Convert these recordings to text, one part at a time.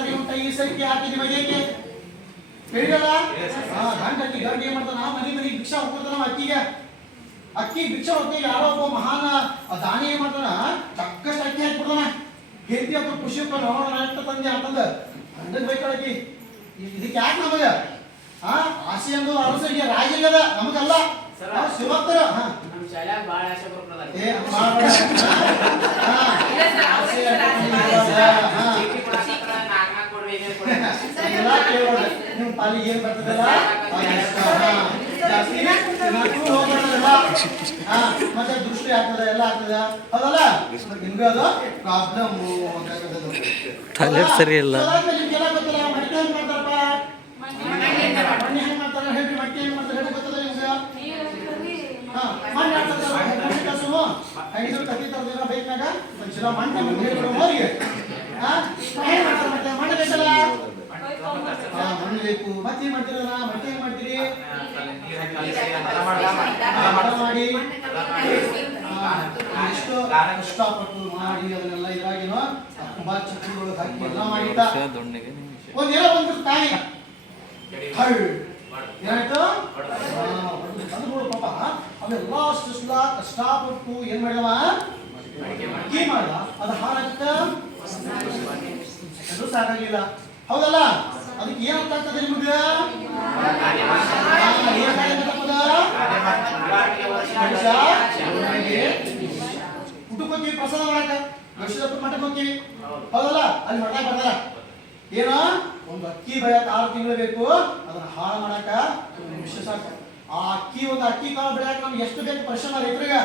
ಹಾಗಾದ್ರೆ ಉಂಟ ಈ ಸಂಖ್ಯೆ ಹಾಕಿದಿ ಮನೆಗೆ ಹೇಳಿರಲ್ಲ ಗಂಟು ಗಂಟು ಏನ್ ಮಾಡ್ತಾನ ಮನೆ ಮನೆಗೆ ಭಿಕ್ಷಾ ಹೋಗ್ತಾನ ಅಕ್ಕಿ ಭಿಕ್ಷಾ ಹೋಗ್ತೀವಿ ಯಾರೋ ಒಬ್ಬ ಮಹಾನ್ ದಾನಿ ಏನ್ ಮಾಡ್ತಾನ ಚಕ್ಕಷ್ಟು ಅಕ್ಕಿ ಹಾಕ್ಬಿಡ್ತಾನ ಹೆಂಡತಿ ಅಪ್ಪ ಖುಷಿ ನೋಡೋಣ ಎಷ್ಟು ತಂದೆ ಅಂತಂದ ಹಂಗದ್ ಬೈಕೊಳಕಿ ಇದಕ್ಕೆ ಯಾಕೆ ನಮಗ ಆಸೆ ಅಂದು ಅರಸರಿಗೆ ರಾಜ್ಯದ ನಮಗಲ್ಲ ಶಿವತ್ತರ ನಮ್ಮ ಶಾಲ್ಯಾಗ ಬಾಳ ಆಸೆ ಬರ್ತದ ನಿಮ್ಮ ಪಾಲಿಗೆ ಏನ್ ಬರ್ತದಲ್ಲ ಮತ್ತೆ ದೃಷ್ಟಿ ಆಗ್ತದ ಎಲ್ಲ ಆಗ್ತದ ಹೌದಲ್ಲ ನಿಮ್ಗೆ ಅದು ಪ್ರಾಬ್ಲಮ್ ಸರಿ ಇಲ್ಲ ನಿಮ್ಗೆಲ್ಲ ಗೊತ್ತಲ್ಲ ಮಟ್ಟಿ ಹೆಂಗ್ ಮಾಡ್ತಾರಪ್ಪ ಮಣ್ಣಿ ಹೆಂಗ್ ಮಾಡ್ತಾರ ಹೇಳ್ರಿ ಮಟ್ಟಿ ಹೆಂಗ್ ಮಾಡ್ತಾರ ಹೇಳಿ ಗೊತ್ತದ ನಿಮ್ಗೆ ಮಣ್ಣು ಐದು ಕತ್ತಿ ತರದಿನ ಬೇಕನಾಗ ಒಂದ್ಸಲ ಮಣ್ಣು ಹೇಳ್ಬಿಡು ಮೋರಿಗೆ ಹೆಂಗ್ ಮಾಡ್ತಾರ ಮತ್ತೆ ಮಣ್ಣು ಬೇಕಲ್ಲ ಮಣ್ಣು ಬೇಕು ಮತ್ತೆ ಏನ್ ಮಾಡ್ತೀರಲ್ಲ ಮಟ್ಟಿ ಹೆಂಗ್ ಮಾಡ್ತೀರಿ ಮಾಡಿ ಎಷ್ಟು ಕಷ್ಟಪಟ್ಟು ಮಾಡಿ ಅದನ್ನೆಲ್ಲ ಇದ್ರಾಗೇನೋ ತುಂಬಾ ಚಕ್ರದೊಳಗೆ ಹಾಕಿ ಎಲ್ಲ ಮಾಡಿಟ್ಟ ಒಂದೇನೋ ಒಂದು ತಾಯಿ ಏನಾಯ್ತು ಅದು ನೋಡು ಪಾಪ ಅವೆಲ್ಲ ಕಷ್ಟಪಟ್ಟು ಏನ್ ಮಾಡಿದವ ಅಕ್ಕಿ ಮಾಡ್ದ ಅದು ಹಾಳಾಗ್ತ ಸಾಕಾಗಿಲ್ಲ ಹೌದಲ್ಲ ಅದಕ್ಕೆ ಏನ್ ಅರ್ಥ ಆಗ್ತದೆ ನಿಮ್ಗೆ ಊಟಕ್ಕೆ ಹೋಗ್ತೀವಿ ಪ್ರಸಾದ ಮಾಡಕ ಗವಿಸಿದ್ದಪ್ಪ ಮಠಕ್ಕೆ ಹೋಗ್ತೀವಿ ಹೌದಲ್ಲ ಅಲ್ಲಿ ಮಠ ಬರ್ತಾರ ಏನೋ ಒಂದು ಅಕ್ಕಿ ಬೆಳೆಯಕ 6 ತಿಂಗಳು ಬೇಕು ಅದನ್ನ ಹಾಳು ಮಾಡಕ ನಿಮಿಷ ಸಾಕು ಆ ಅಕ್ಕಿ ಒಂದು ಅಕ್ಕಿ ಕಾಳು ಬೆಳೆಯಕ ನಮ್ಗೆ ಎಷ್ಟು ಬೇಕು ಪರಿಶ್ರಮ ರೈತರಿಗೆ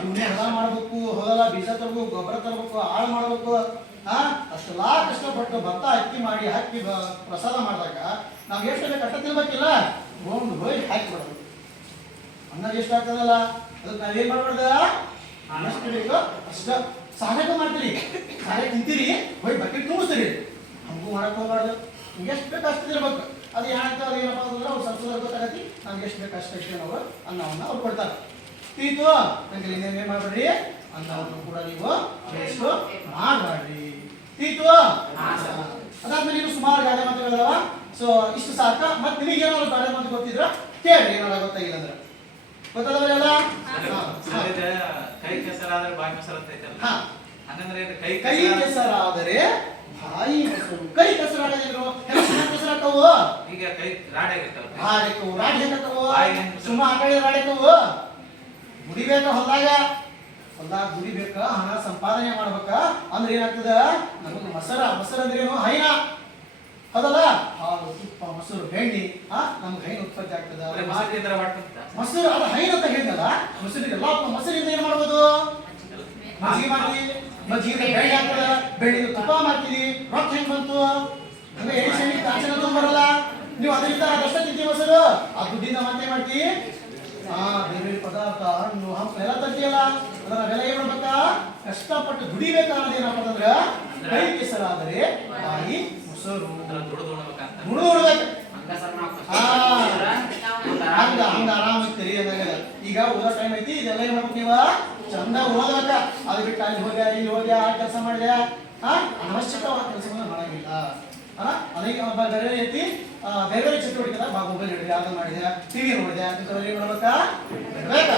ದುನಿಯಾ ಹದ ಮಾಡ್ಬೇಕು ಹೌದಲ್ಲ ಬೀಜ ತರಬೇಕು ಗೊಬ್ಬರ ತರಬೇಕು ಹಾಳು ಮಾಡ್ಬೇಕು ಅಷ್ಟೆಲ್ಲ ಕಷ್ಟಪಟ್ಟು ಭತ್ತ ಅಕ್ಕಿ ಮಾಡಿ ಹಾಕಿ ಪ್ರಸಾದ ಮಾಡಿದಾಗ ನಾವ್ ಎಷ್ಟು ಬೇಕು ಅಷ್ಟ ತಿನ್ಬೇಕಿಲ್ಲ ಒಂದು ಹೋಗಿ ಹಾಕಿ ಬಿಡೋದು ಅನ್ನ ಎಷ್ಟು ಆಗ್ತದಲ್ಲ ಅದಕ್ಕೆ ನಾವೇನ್ ಮಾಡ್ಬಾರ್ದ ಎಷ್ಟು ಬೇಕು ಅಷ್ಟ ಸಹಾಯಕ ಮಾಡ್ತೀರಿ ಸಹಾಯ ತಿಂತೀರಿ ಹೋಗಿ ಬಕೆಟ್ ತುಂಬಿಸ್ತೀರಿ ಹಂಗೂ ಮಾಡಕ್ ಹೋಗ್ಬಾರ್ದು ನಿಮ್ಗೆ ಎಷ್ಟು ಬೇಕು ಅಷ್ಟು ತಿನ್ಬೇಕು ಅದು ಏನಾಗ್ತದೆ ಅದು ಏನಪ್ಪ ಅಂತಂದ್ರೆ ಅವ್ರು ಸ್ವಲ್ಪ ಗೊತ್ತಾಗತ್ತಿ ನಮ್ಗೆ ಎಷ್ಟು ಬೇಕು ಅಷ್ಟಕ್ಕೆ ನಾವು ಅನ್ನವನ್ನ ಅವ್ರು ಕೊಡ್ತಾರೆ ತೀತು ನಂಗೆ ಇನ್ನೇನು ಮಾಡ್ಬೇಡ್ರಿ ಅನ್ನವನ್ನು ಕೂಡ ನೀವು ವೇಸ್ಟ್ ಮಾಡಬೇಡ್ರಿ ತೀತು ಅದಾದ್ಮೇಲೆ ನೀವು ಸುಮಾರು ಗಾದೆ ಮಾತುಗಳದಾವ ಸೊ ಇಷ್ಟು ಸಾಕ ಮತ್ತೆ ನಿಮಗೆ ಏನಾದ್ರು ಗಾದೆ ಮಾತು ಗೊತ್ತಿದ್ರ ಕೇಳ್ರಿ ಏನಾರ ಗೊತ್ತಾಗಿಲ್ಲ ಅಂದ್ರೆ ಗೊತ್ತದವರೆಲ್ಲ ಕೈ ಕೆಸರಾದರೆ ಬಾಯಿ ಮೊಸರು ಅಂತ ಐತಲ್ಲ ಹಂಗಂದ್ರೆ ಕೈ ಕೆಸರಾದರೆ ಬಾಯಿ ಮೊಸರು ಕೈ ಕೆಸರಾಗದೇನು ಕೆಸರಾಕವು ಈಗ ಕೈ ರಾಡಿ ಆಗಿರ್ತಾವ ರಾಡಿ ಹೆಂಗಕ್ಕವು ಸುಮ್ಮ ಆ ಕಡೆ ರಾಡಿಕವು ದುಡಿಬೇಕ ಹೊಲ್ದಾಗ ದುಡಿಬೇಕ ಹಣ ಸಂಪಾದನೆ ಮಾಡ್ಬೇಕ ಅಂದ್ರೆ ಏನಾಗ್ತದ ನಮಗೆ ಮೊಸರು ಅಂದ್ರೆ ಏನು ಹೈನ ಹೌದಲ್ಲ ಹಾಲು ತುಪ್ಪ ಮೊಸರು ಬೆಣ್ಣೆ ನಮ್ಗೆ ಹೈನ ಉತ್ಪತ್ತಿ ಆಗ್ತದ ಮೊಸರು ಅದು ಹೈನ ಅಂತ ಹೇಳಿದಲ್ಲ ಮೊಸರು ಎಲ್ಲ ಮೊಸರಿಂದ ಏನ್ ಮಾಡ್ಬೋದು ಮಜ್ಜಿಗೆ ಮಾಡ್ತೀವಿ ಮಜ್ಜಿಗೆ ಬೆಣ್ಣೆ ಆಗ್ತದ ಬೆಣ್ಣೆ ತುಪ್ಪ ಮಾಡ್ತೀವಿ ರೊಕ್ಕ ಹೆಂಗ್ ಬಂತು ಹಂಗ ಎಣ್ಣೆ ಕಾಂಚನ ಬರಲ್ಲ ನೀವು ಅದರಿಂದ ಅದಷ್ಟ ತಿಂತೀವಿ ಮೊಸರು ಆ ದುಡ್ಡಿಂದ ಮತ್ತೆ ಮಾಡ್ತೀವಿ ಬೇರೆ ಪದಾರ್ಥ ಹಣ್ಣು ಹಂಪ ಎಲ್ಲ ತರ್ತೀಯಲ್ಲ ಅದರ ಬೆಲೆ ಏನ್ ಮಾಡ್ಬೇಕಾ ಕಷ್ಟಪಟ್ಟು ದುಡಿಬೇಕಾ ಅನ್ನೋದೇನಪ್ಪ ಅಂತಂದ್ರ ಕೈ ಕೆಸರಾದರೆ ಬಾಯಿ ಮೊಸರು ಹಂಗ ಆರಾಮ ಇರ್ತೀರಿ ಅಂದಾಗ ಈಗ ಓದೋ ಟೈಮ್ ಐತಿ ಇದೆಲ್ಲ ಏನ್ ಮಾಡ್ಬೇಕು ನೀವ ಚಂದ ಓದಬೇಕ ಅದು ಬಿಟ್ಟು ಅಲ್ಲಿ ಹೋಗ್ಯ ಇಲ್ಲಿ ಹೋಗ್ಯ ಆ ಕೆಲಸ ಮಾಡಿದೆ ಅನವಶ್ಯಕವಾದ ಕೆಲಸಗಳನ್ನ ಮಾಡಂಗಿಲ್ಲ ಅದಕ್ಕೆ ಬೇರೆ ರೀತಿ ಬೇರೆ ಚಟುವಟಿಕೆ ಮೊಬೈಲ್ ಹಿಡಿದೆ ಅದನ್ನ ಮಾಡಿದೆ ಟಿವಿ ನೋಡಿದೆ ಅಂತಂದ್ರೆ ಏನ್ ಮಾಡ್ಬೇಕಾ ಬಿಡ್ಬೇಕ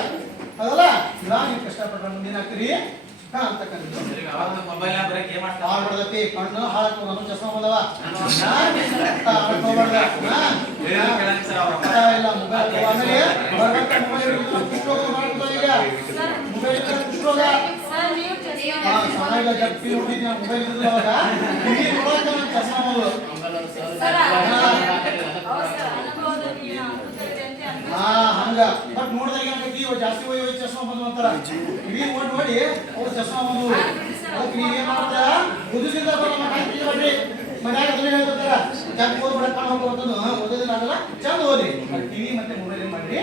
ಅದಲ್ಲ ಇವಾಗ ನೀವು ಕಷ್ಟಪಟ್ಟ ಮುಂದಿನ ಆಗ್ತೀರಿ ಅಂತಕ್ಕಂಥದ್ದು ಕಣ್ಣು ಹಾಳಾಗ್ತವ ನಮ್ಮ ಚಸ್ಮಾ ಬಂದವ ಇಲ್ಲ ಮೊಬೈಲ್ ಆಮೇಲೆ ಮೊಬೈಲ್ ಕುಷ್ಠರೋಗ ಸಮಾಜ ಜಪ್ಪಿ ಹುಟ್ಟಿದ್ ಮೊಬೈಲ್ ಇದ್ರವಾಗ ಚಸ್ಮಾ ಹಂಗ ಬಟ್ ನೋಡಿದಾಗ ಏನಾಗೈತಿ ಜಾಸ್ತಿ ಹೋಗಿ ಚಸ್ಮಾ ಬಂದು ಅಂತಾರ ಇಡೀ ನೋಡಿ ಅವ್ರು ಚಸ್ಮಾ ಬಂದು ಅದಕ್ಕೆ ನೀವೇನ್ ಮಾಡ್ತಾರ ಓದುದಿಂದ ಬಡ್ರಿ ಮನ್ಯಾಗ ಅದನ್ನ ಹೇಳ್ತಾರ ಚಂದ ಓದ್ಬೇಡ ಕಾಣ ಹೋಗ್ಬರ್ತದ್ದು ಓದೋದಿಲ್ಲ ಆಗಲ್ಲ ಚಂದ ಓದ್ರಿ ಟಿವಿ ಮತ್ತೆ ಮೊಬೈಲ್ ಏನ್ ಮಾಡ್ರಿ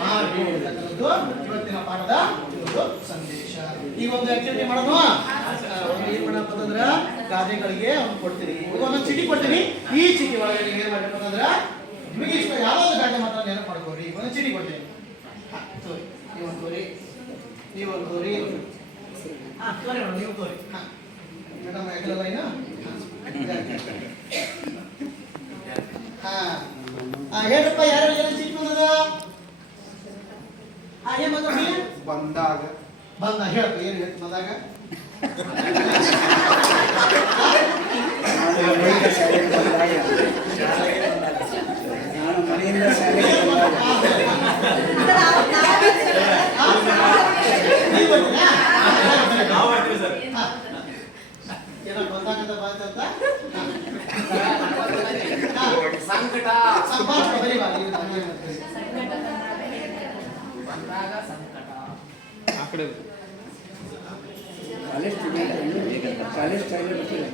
ಮಾಡಿ ಅಂತಕ್ಕಂಥದ್ದು ಇವತ್ತಿನ ಪಾಠದ ಒಂದು ಸಂದೇಶ ಈಗ ಒಂದು ಆಕ್ಟಿವಿಟಿ ಮಾಡೋದು ಏನ್ ಮಾಡಪ್ಪ ಅಂತಂದ್ರ ಗಾದೆಗಳಿಗೆ ಒಂದು ಕೊಡ್ತೀರಿ ಒಂದೊಂದು ಚೀಟಿ ಕೊಡ್ತೀನಿ ಈ ಚೀಟಿ ಒಳಗೆ ನೀವು ಏನ್ ಮಾಡ್ಬೇಕು ಅಂತಂದ್ರ ನಿಮಗೆ ಇಷ್ಟ ಯಾವ್ದಾದ್ರು ಗಾದೆ ಮಾತ್ರ ನೆನಪು ಮಾಡ್ಕೋರಿ ಒಂದು ಚೀಟಿ ಕೊಡ್ತೀನಿ ನೀವೊಂದು ತೋರಿ ನೀವು ತೋರಿ ಮೇಡಮ್ ಹಾಕಿಲ್ಲಲ್ಲ ಇನ್ನು ಹೇಳ್ರಪ್ಪ ಯಾರು ಏನು ಚೀಟ್ ಬಂದದ ಏನ್ ಬಂದಾಗ ಹೇಳಪ್ಪ ಏನು ಹೇಳ್ತು ಬಂದಾಗ ನಾನು ಮನೆಯಿಂದ ಶಾಲೆಗೆ ಬಂದಾಗ ನಾವು ಮಾಡ್ತೀವಿ ಸರ್. ಏನೋ ಬಂದಾಗಂತ ಬಂತಂತ ಸಂಕಟ ಸಂಪಾದಕ ಬರೀಬಾ ಬಂದಾಗ ಸಂಕಟ ಕಾಲೇಜ್ ಕಾಲೇಜ್ ಟೈಲರ್ ಬರ್ತಿಲ್ಲ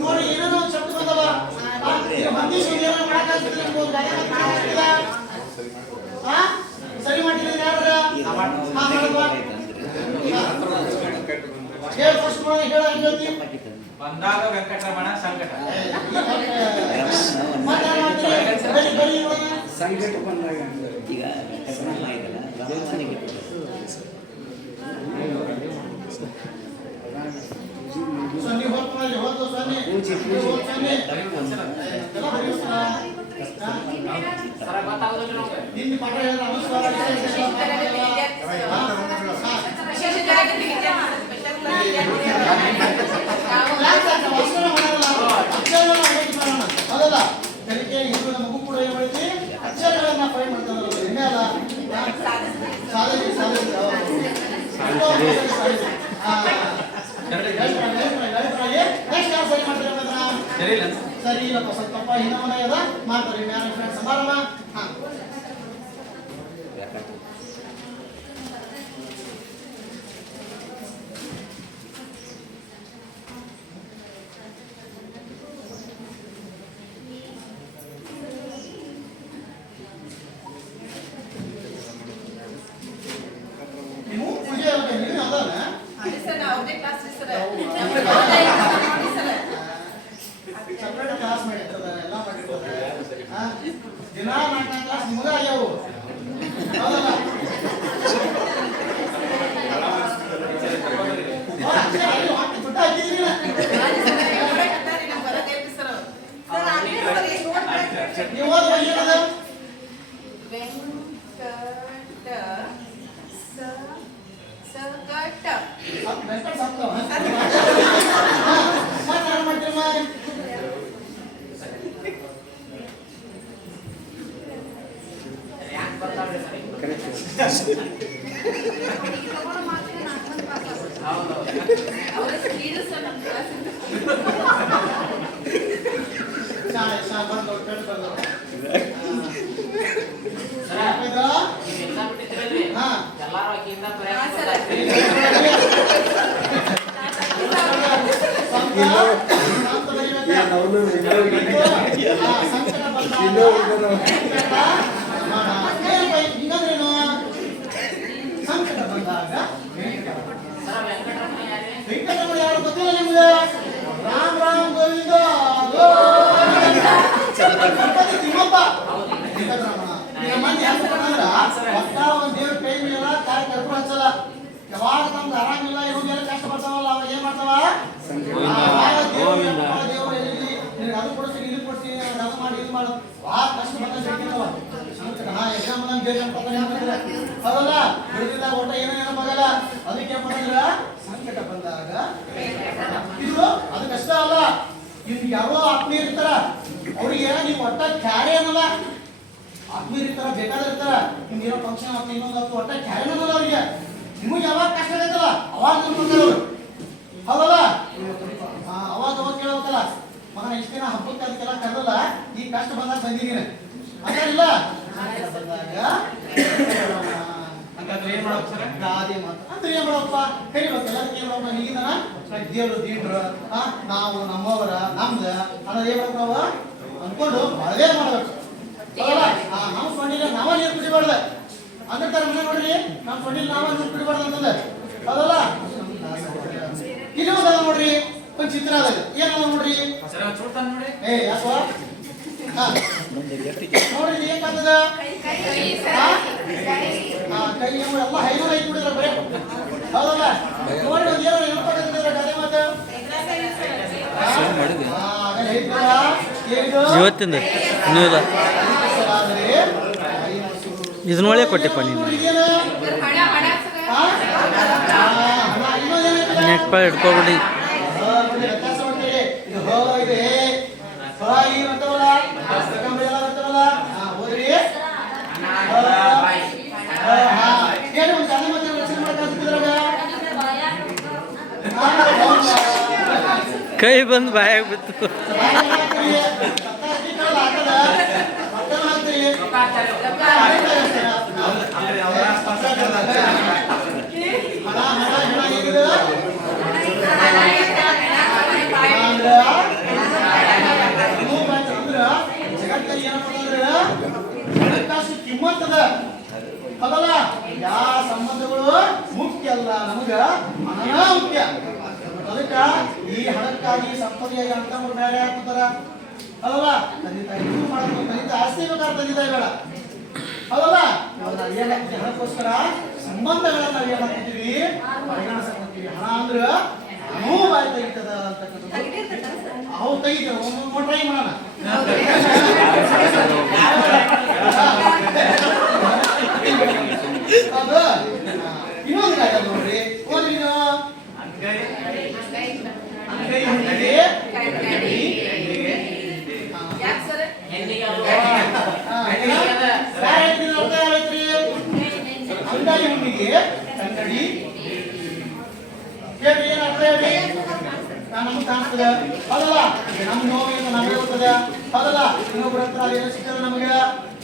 ನೋಡಿ ಏನೇನೋ ಶಬ್ದ ಬಂದವ ಮಂದೀಶ್ ಏನೋ ಮಾಡಕ್ಕಾಗ್ತದೆ ಸರಿ ಮಾಡಿದ್ರೆ ಯಾರ ಹೇಳ ಫಸ್ಟ್ ಮಾಡಿ ಹೇಳ ಹೇಳ್ತಿ ಬಂದಾಗ ವೆಂಕಟರಮಣ ಸಂಕಟ. ಸಂಕಟ ಬಂದಾಗ ಈಗ ಸೊನ್ನೆ ಹೋಗ್ತಾರೆ ಹೋದ ಸೊನ್ನೆ ಸರ ಗೊತ್ತಾಗೋದಿಲ್ಲ ನಮ್ಗೆ. ನಿನ್ನ ಪಾಠ ಹೇಳಿದ್ರೆ ಅನುಸ್ವಾರ ಅದಲ್ಲ ಕಲಿಕೆ ಇದು ನಮಗೂ ಕೂಡ ಏನ್ ಮಾಡಿದ್ವಿ ಅಕ್ಷರಗಳನ್ನ ಫೈ ಮಾಡ್ತಾರಲ್ಲ ಹೆಮ್ಮೆ ಅಲ್ಲ ಸಾಧನೆ ಸರಿ ಇಲ್ಲಪ್ಪ ಸ್ವಲ್ಪಪ್ಪ ಹಿನ್ನಮನ ಅದ ಮಾಡ್ತಾರೆ ಮ್ಯಾನೇಜ್ಮೆಂಟ್ ಸಮಾರಂಭ ನೀವು ಪೂಜೆ ನೀವು ಅದಲ್ಲ ಸಪ್ರೇಟ್ ಕ್ಲಾಸ್ ಮಾಡಿರ್ತದ ಎಲ್ಲ ಮಾಡಿರ್ತದೆ ದಿನ 4 ಕ್ಲಾಸ್ ನಿಮಗ ಆಗ್ಯಾವು ಹೌದಲ್ಲ ದುಡ್ಡು ಹಾಕಿದ್ದೀರಿ ನೀವು ಓದುವ ಏನದ ವೆಂಕಟ ಸಪ್ತವ ಮಾತಾಡ ಮಾಡ್ತೀರಮ್ಮ ಯಾಕೆ ಬರ್ತಾವ್ರಿ ಸರ್? ಹೌದು ಬಂದವ್ರು ಕಟ್ ಬಂದವ್ರು ಸರ ನೀವು ಎಕ್ಸಾಮ್ ಬಿಟ್ಟಿದ್ರಲ್ರಿ ಹಾ. ಎಲ್ಲಾರು ಆಕಿಯಿಂದ ಪ್ರಯಾಸ ಸಂಕಟ ಬಂದಾಗ ಸರ ವೆಂಕಟರಮಣ ಯಾರೇ ವೆಂಕಟರಮಣ ಯಾರು ಗೊತ್ತಿಲ್ಲ ನಿಮ್ಗೆ ರಾಮ್ ರಾಮ್ ಗೋವಿಂದ ಗೋವಿಂದ ತಿಮ್ಮಪ್ಪ ವೆಂಕಟರಮಣ ಈಗ ಮಂದಿ ಹೆಂಗಂದ್ರ ಒಟ್ಟ ಒಂದ್ ದೇವ್ರ ಕೈ ಮೇಲೆ ಕಾಯಿ ಕರ್ಪೂರ ಹಚ್ಚಲ್ಲ ಯಾವಾಗ ನಮ್ಗೆ ಆರಾಮಿಲ್ಲ ಇರೋದೆಲ್ಲ ಕಷ್ಟ ಬರ್ತಾವಲ್ಲ ಅವಾಗ ಏನ್ ಮಾಡ್ತಾವ ದೇವ್ರು ಎಲ್ಲಿ ನಿನಗೆ ಅದು ಕೊಡ್ತೀನಿ ಇದು ಕೊಡ್ತೀನಿ ಅದು ಮಾಡಿ ಇದು ಮಾಡು ಭಾಳ ಕಷ್ಟ ಬಂದಾಗ ಸಂಕಟ ಎಕ್ಸಾಮ್ ಬಂದಂಗೆ ಬೇಗ ಹೌದಲ್ಲ ಬಿಡುದಿಲ್ಲ ಒಟ್ಟ ಏನೇನೋ ಮಗಲ್ಲ ಅದಕ್ಕೆ ಬಂದ್ರ ಸಂಕಟ ಬಂದಾಗ ಇದು ಅದು ಕಷ್ಟ ಅಲ್ಲ ಇವ್ನಿಗೆ ಯಾರೋ ಆತ್ಮೀಯ ಇರ್ತಾರ ಅವ್ರಿಗೆ ನೀವು ಒಟ್ಟ ಕ್ಯಾರೆ ಅನ್ನಲ್ಲ ಆತ್ಮೀಯ ಇರ್ತಾರ ಬೇಕಾದಿರ್ತಾರ ನಿಮ್ಗೆ ಏನೋ ಫಂಕ್ಷನ್ ಆಗ್ತದೆ ಇನ್ನೊಂದು ಆಗ್ತದೆ ಒಟ್ಟ ಕ್ಯಾರೆ ಅನ್ನಲ್ಲ ಅವ್ರಿಗೆ ನಿಮಗೆ ಯಾವಾಗ ಕಷ್ಟ ಆಗತ್ತಲ್ಲ ಅವಾಗ ನೋಡ್ಕೊಂತಾರ ಅವ್ರು ಹೌದಲ್ಲ ಅವಾಗ ಕೇಳಬೇಕಲ್ಲ ಮಗನ ಇಷ್ಟು ದಿನ ಹಬ್ಬಕ್ಕೆ ಅದಕ್ಕೆಲ್ಲ ಕರೆದಲ್ಲ ಈ ಕಷ್ಟ ಬಂದಾಗ ಬಂದಿದ್ದೀನಿ ಅದಲ್ಲ ಬಂದಾಗ ಹಂಗಾದ್ರೆ ಏನ್ ಮಾಡ್ಬೇಕು ಸರ್? ಗಾದೆ ಮಾತು ಅಂದ್ರೆ ಏನ್ ಮಾಡಪ್ಪ ಕರಿಬೇಕು ಎಲ್ಲದಕ್ಕೆ ಏನ್ ಮಾಡಪ್ಪ ಈಗಿನ ದೇವ್ರು ದೀಡ್ರು ನಾವು ನಮ್ಮವರ ನಮ್ದ ಅನ್ನೋದು ಏನ್ ಮಾಡ್ಬೇಕು ನಾವು ಅನ್ಕೊಂಡು ಒಳಗೆ ಮಾಡ್ಬೇಕು ಹೌದಲ್ಲ ನಾವು ಸ್ಕೊಂಡಿಲ್ಲ ನಾವ ನೀರು ಕುಡಿಬಾರ್ದ ಅಂದಿರ್ತಾರ ಮನೆ ನೋಡ್ರಿ ನಮ್ಮ ಸೊಂಡಿಲ್ ನಾವ ಕುಡಿಬಾರ್ದು ಅಂತಂದ ಹೌದಲ್ಲ ಇಲ್ಲಿ ಒಂದಲ್ಲ ನೋಡ್ರಿ ಒಂದು ಚಿತ್ರ ಅದ ಏನದ ನೋಡ್ರಿ ಸರ್ ಒಂದ್ ಚೂಡ್ತಾನೆ ನೋಡಿ. ಏ ಯಾಕೋ ಹಾ ನೋಡ್ರಿ ಇದು ಏನ್ ಕಾಣ್ತದ ಕೈ ಎಲ್ಲ ಹೈನೂರ ಐದು ಕುಡಿದ್ರ ಬರೀ ಹೌದಲ್ಲ ನೋಡಿ ಒಂದು ಏನೋ ನೆನಪಾಗಿದ್ರೆ ಗಾದೆ ಮಾತು ಇವತ್ತಿಂದ ಇನ್ನೂ ಇಲ್ಲ ಇದನ್ನ ಒಳ್ಳೆ ಕೊಟ್ಟೆಪ್ಪ ನೀನು ನೆಕ್ಪ ಹಿಡ್ಕೊಬಿಡಿ ಕೈ ಬಂದು ಬಾಯಾಗ ಬಿತ್ತು ಅಂದ್ರೆ ಅವರ ಸ್ಪಾನ್ಸರ್ ಜಗತ್ತಲ್ಲಿ ಏನಪ್ಪ ಹಣಕಾಸು ಕಿಮ್ಮತ್ತದ ಅದಲ್ಲ ಯಾವ ಸಂಬಂಧಗಳು ಮುಖ್ಯ ಅಲ್ಲ ನಮಗ ಹಣ ಮುಖ್ಯ ಅದಕ್ಕ ಈ ಹಣಕ್ಕಾಗಿ ಸಂಪತ್ತಿಯಾಗಿ ಅಂತಂದ್ರೆ ಬೇರೆ ಹಾಕ್ತಾರ ಅದಲ್ಲ ತಂದೆ ತಾಯಿ ಇದು ಮಾಡೋದು ತಂದೆ ತಾಯಿ ಆಸ್ತಿ ಬೇಕಾದ್ರೆ ತಂದೆ ತಾಯಿ ಬೇಡ ಅದಲ್ಲ ನಾವು ಏನಾಗ್ತೀವಿ ಹಣಕ್ಕೋಸ್ಕರ ಸಂಬಂಧಗಳನ್ನ ನಾವು ಏನಾಗ್ತೀವಿ ಪರಿಗಣಿಸ್ತೀವಿ ಹಣ ಅಂದ್ರ ಹಣವೂ ಬಾಯಿ ತೆಗಿತದ ಅಂತಕ್ಕಂಥದ್ದು ಅವು ತೆಗಿತದ ಒಂದು ಟ್ರೈ ಮಾಡೋಣ ಅದು ಇನ್ನೊಂದು ಗಾಯ ನೋಡ್ರಿ ಓದ್ರಿ ಅಂದಾಜು ಹುಣ್ಣಿಗೆ ಕನ್ನಡಿ ಹೇಳ್ರಿ ಏನ್ ಅರ್ಥ ಹೇಳ್ರಿ ನಮ್ಗೆ ಕಾಣಿಸ್ತದ ಹೌದಲ್ಲ ನಮ್ ನೋವಿಂದ ನಮಗೆ ಗೊತ್ತದ ಹೌದಲ್ಲ ಇನ್ನೊಬ್ಬರ ಹತ್ರ ಏನೋ ಸಿಗ್ತದ ನಮಗೆ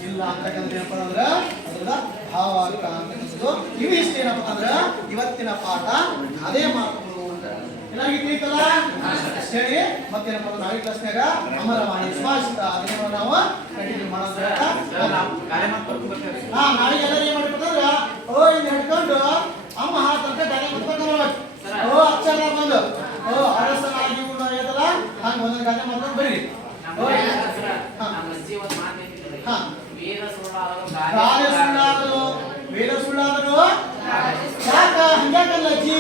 ಇಲ್ಲ ಅಂತಕ್ಕಂಥ ಏನಪ್ಪ ಅಂದ್ರ ಅದರ ಭಾವ ಅಂತಕ್ಕಂಥದ್ದು ಇವು ಇಷ್ಟ ಏನಪ್ಪ ಅಂದ್ರ ಇವತ್ತಿನ ಪಾಠ ಅದೇ ಮಾತುಗಳು ಅಂತ ಎಲ್ಲರಿಗೂ ತಿಳಿತಲ್ಲ ಹೇಳಿ ಮತ್ತೇನಪ್ಪ ನಾಳೆ ಕ್ಲಾಸ್ನಾಗ ಅಮರವಾಣಿ ಸ್ಪಷ್ಟ ಅದನ್ನ ನಾವು ಕಂಟಿನ್ಯೂ ಮಾಡೋದ್ರ ನಾಳೆ ಎಲ್ಲರೂ ಏನ್ ಮಾಡ್ಬೇಕಂದ್ರ ಓ ಇನ್ನು ಹಿಡ್ಕೊಂಡು ಅಮ್ಮ ಹಾಕಂತ ಗಾಡಿ ಮಾಡ್ಕೊಂಡು ಓ ಅಕ್ಷರ ಬಂದು ಓ ಅರಸನಾಗಿ ಹೇಳ್ತಲ್ಲ ಹಂಗ ಒಂದೊಂದು ಗಾದೆ ಮಾಡ್ಕೊಂಡು ಬರ್ರಿ ವೇದ ಸುಳ್ಳಾದರು ಯಾಕ ಹಂಗ್ಯಾಕಲ್ಲ ಅಜ್ಜಿ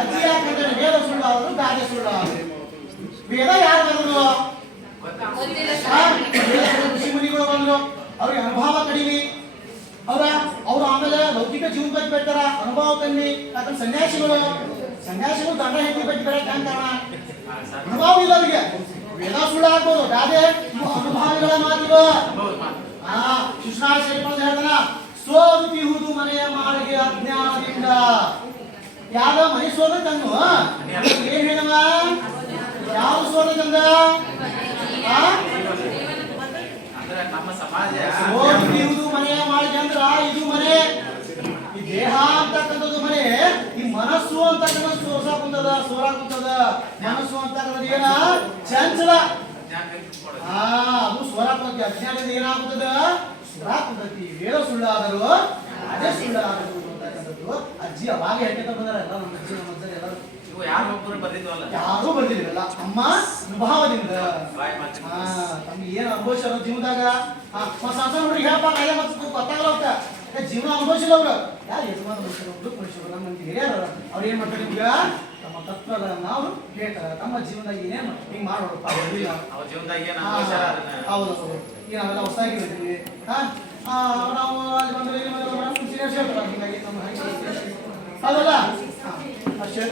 ಅಜ್ಜಿ ಯಾಕಂದ್ರೆ ವೇದ ಸುಳ್ಳಾದರು ಗಾದೆ ಸುಳ್ಳಾದರು ವೇದ ಯಾರು ಬಂದ್ರು ಋಷಿ ಮುನಿಗಳು ಬಂದ್ರು ಅವ್ರಿಗೆ ಅನುಭವ ಕಡಿಮೆ ಅವ್ರು ಆಮೇಲೆ ಲೌಕಿಕ ಜೀವನ ಬಗ್ಗೆ ಬೆಟ್ಟಾರ ಅನುಭವ ಕಮ್ಮಿ ಯಾಕಂದ್ರೆ ಸನ್ಯಾಸಿಗಳು ದಂಡ ಹೆಂಡಿ ಬಗ್ಗೆ ಬೆಳಕ್ ಹೆಂಗ್ ಕಾರಣ ಅನುಭವ ಇಲ್ಲ ಅವ್ರಿಗೆ ವೇದ ಸುಳ್ಳು ಆಗ್ಬೋದು ಗಾದೆ ಅನುಭವಿಗಳ ಮಾತಿಗಳು ಶಿಶುನಾಳ ಬಂದು ಹೇಳ್ತಾನ ಸೋದುತ್ತಿಹುದು ಮನೆಯ ಮಾಳಿಗೆ ಅಜ್ಞಾನದಿಂದ ಯಾವ ಮನೆ ಸೋದಕ್ಕಂದು ಏನ್ ಹೇಳವ ಯಾವ ಸೋದಕ್ಕಂದ ನಮ್ಮ ಸಮಾಜ ಸೋದುತ್ತಿಹುದು ಮನೆಯ ಮಾಳಿಗೆ ಅಂದ್ರ ಇದು ಮನೆ ಈ ದೇಹ ಅಂತಕ್ಕಂಥದ್ದು ಮನೆ ಈ ಮನಸ್ಸು ಅಂತಕ್ಕಂಥದ್ದು ಸೋಸ ಕುಂತದ ಸೋರ ಕುಂತದ ಮನಸ್ಸು ಅಂತಕ್ಕಂಥದ್ದು ಏನ ಚಂಚಲ ಅದು ಸ್ವರ ಕುಂತಿ ಅಜ್ಞಾನದಿಂದ ಏನಾಗುತ್ತದೆ ಸ್ವರ ಕುಂತತಿ ವೇದ ಸುಳ್ಳಾದರು ಅದೇ ಸುಳ್ಳಾದರು ಅಂತಕ್ಕಂಥದ್ದು ಅಜ್ಜಿ ಅವಾಗ ಹೇಳ್ತಾ ಬಂದಾರ ಎಲ್ಲ ನಮ್ಮ ಅಜ್ಜಿ ನಮ್ಮ ಅಜ್ಜರು ಎಲ್ಲರೂ ಯಾರೊಬ್ಬರು ಬರ್ದಿದ್ವಲ್ಲ ಯಾರೂ ಬರ್ದಿರಲಿಲ್ಲ ಅಮ್ಮ ಅನುಭವದಿಂದ ತಮ್ಗೆ ಏನು ಅನುಭವಿಸ್ಯಾರ ಜೀವನದಾಗ ಸಣ್ಣ ಹುಡುಗಿ ಹೇಳ್ಬಾರ್ದು ಅದೇ ಮತ್ತೆ ಗೊತ್ತಾಗಲ್ಲ ಅವಕ್ಕ ಜೀವನ ಅನುಭವಿಸಿಲ್ಲ ಅವ್ರು ಯಾರು ಯಜಮಾನ ಮನುಷ್ಯರು ಮನುಷ್ಯರು ನಮ್ಮ ಹಿರಿಯರು ಅವ್ರು ಏನ್ ಮಾಡ್ತಾರೆ ಈಗ ತಮ್ಮ ತತ್ವಗಳನ್ನ ಅವರು ಹೇಳ್ತಾರೆ ತಮ್ಮ ಜೀವನದಾಗ ಏನೇನು ಹಿಂಗ್ ಮಾಡೋಡಪ್ಪ ಅವ್ರ ಜೀವನದಾಗ ಏನು ಅನುಭವಿಸ್ಯಾರ ಅದನ್ನ ಹೌದು ಈಗ ನಾವೆಲ್ಲ ಹೊಸದಾಗಿ ಇರ್ತೀವಿ ನಾವು ಅಲ್ಲಿ ಬಂದ್ರೆ ಸೀನಿಯರ್ಸ್ ಹೇಳ್ತಾರೆ ಹೀಗಾಗಿ ನಮ್ಮ ಹೌದಲ್ಲ ಅಷ್ಟೇ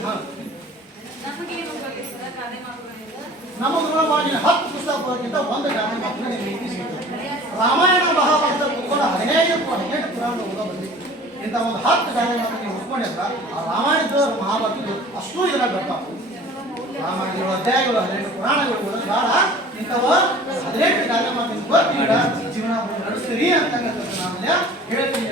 ನಮಗೆ ಮಾಡಿದ 10 ಪುಸ್ತಕಕ್ಕಿಂತ ಒಂದು ಗಾದೆ ಮಾತ್ರ ನಿಮಗೆ ಸಿಗ್ತದೆ ರಾಮಾಯಣ ಮಹಾಭಾರತ ಕುತ್ಕೊಂಡು 15 ಪುರಾಣ ಓದೋ ಬಂದಿತ್ತು ಇಂಥ ಒಂದು 10 ಗಾದೆ ಮಾತ್ರ ನೀವು ಉಟ್ಕೊಂಡಿದ್ರ ಆ ರಾಮಾಯಣದ ಮಹಾಭಾರತದ್ದು ಅಷ್ಟು ಇದ್ರಾಗ ಬರ್ತಾವ ರಾಮಾಯಣಗಳು ಅಧ್ಯಾಯಗಳು 18 ಪುರಾಣಗಳು ಓದೋದು ಬೇಡ ಇಂಥವು 18 ಗಾದೆ ಮಾತ್ರ ಗೊತ್ತಿಲ್ಲ ಜೀವನ ನಡೆಸ್ತೀರಿ ಅಂತಕ್ಕಂಥದ್ದು ನಾನು ಹೇಳ್ತೀನಿ